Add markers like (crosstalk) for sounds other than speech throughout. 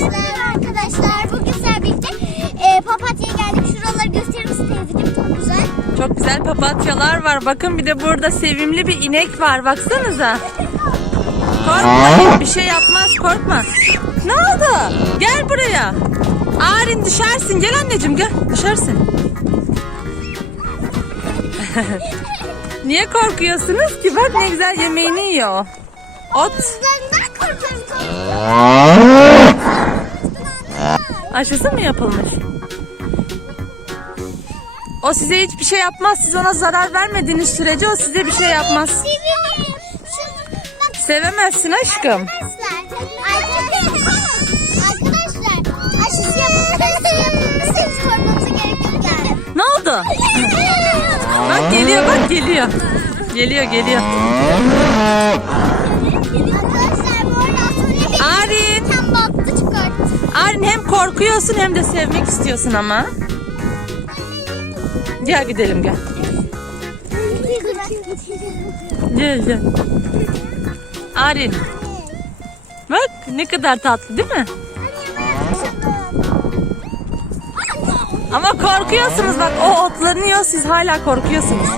Merhaba arkadaşlar. Bugün sizlerle birlikte e, papatya'ya geldik. Şuraları gösterir misin teyzeciğim? Çok güzel. Çok güzel papatyalar var. Bakın bir de burada sevimli bir inek var. Baksanıza. Korkma. Bir şey yapmaz. Korkma. Ne oldu? Gel buraya. Arin düşersin. Gel anneciğim gel. Düşersin. (laughs) Niye korkuyorsunuz ki? Bak ne güzel yemeğini yiyor. Ot. Aşısı mı yapılmış? O size hiçbir şey yapmaz. Siz ona zarar vermediğiniz sürece o size bir şey yapmaz. Sevemezsin aşkım. Ne oldu? Bak geliyor bak geliyor. Geliyor geliyor. Korkuyorsun hem de sevmek istiyorsun ama. Gel gidelim gel. Gel gel. Arin. Bak ne kadar tatlı değil mi? Ama korkuyorsunuz bak o otlanıyor siz hala korkuyorsunuz.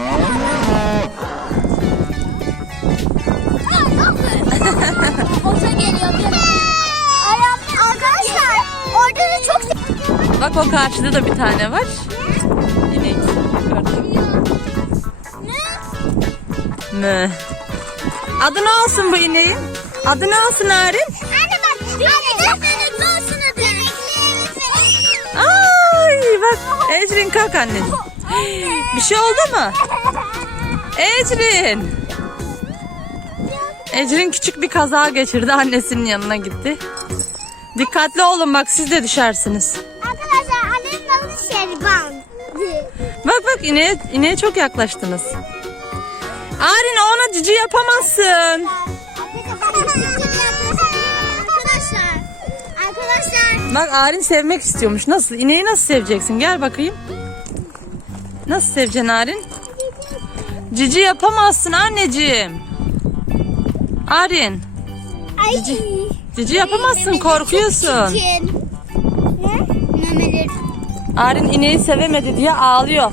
Da çok Bak o karşıda da bir tane var. İnek. Ne? mü? Adı ne olsun bu ineğin? Adı ne olsun Arin? Anne bak. Anne benim olsun adı. Ay bak Ecrin kalk anneciğim. Bir şey oldu mu? Ecrin. Ecrin küçük bir kaza geçirdi. Annesinin yanına gitti. Dikkatli olun bak siz de düşersiniz. Arkadaşlar annemin adı Şerban. Bak bak ineğe, ineğe çok yaklaştınız. Arin ona cici yapamazsın. Arkadaşlar. Arkadaşlar. Bak Arin sevmek istiyormuş. Nasıl? İneği nasıl seveceksin? Gel bakayım. Nasıl seveceksin Arin? Cici yapamazsın anneciğim. Arin. Ay. Cici yapamazsın Memeleri korkuyorsun. Ne? Arin ineği sevemedi diye ağlıyor.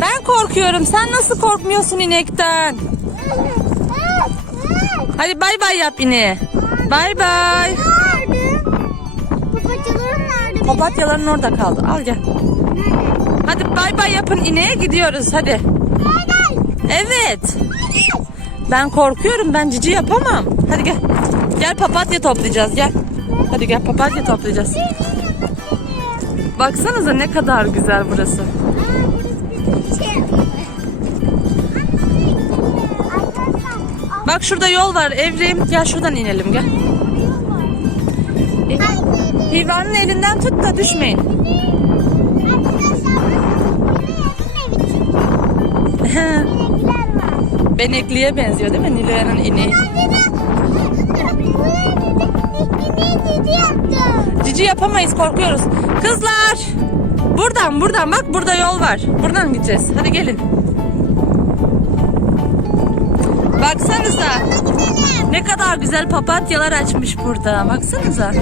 Ben korkuyorum. Sen nasıl korkmuyorsun inekten? Hadi bay bay yap ineğe. Bay bay. Nerede? Papatyalarım nerede? Papatyaların orada kaldı. Al gel. Hadi bay bay yapın ineğe gidiyoruz hadi. Evet. Ben korkuyorum. Ben cici yapamam. Hadi gel. Gel papatya toplayacağız gel. Hadi gel papatya toplayacağız. Baksanıza ne kadar güzel burası. Bak şurada yol var Evrim. Gel şuradan inelim gel. Hivan'ın elinden tut da düşmeyin. Benekliye benziyor değil mi Nilo'yanın ineği? Cici yapamayız korkuyoruz. Kızlar! Buradan buradan bak burada yol var. Buradan gideceğiz. Hadi gelin. Baksanıza. Ne kadar güzel papatyalar açmış burada. Baksanıza.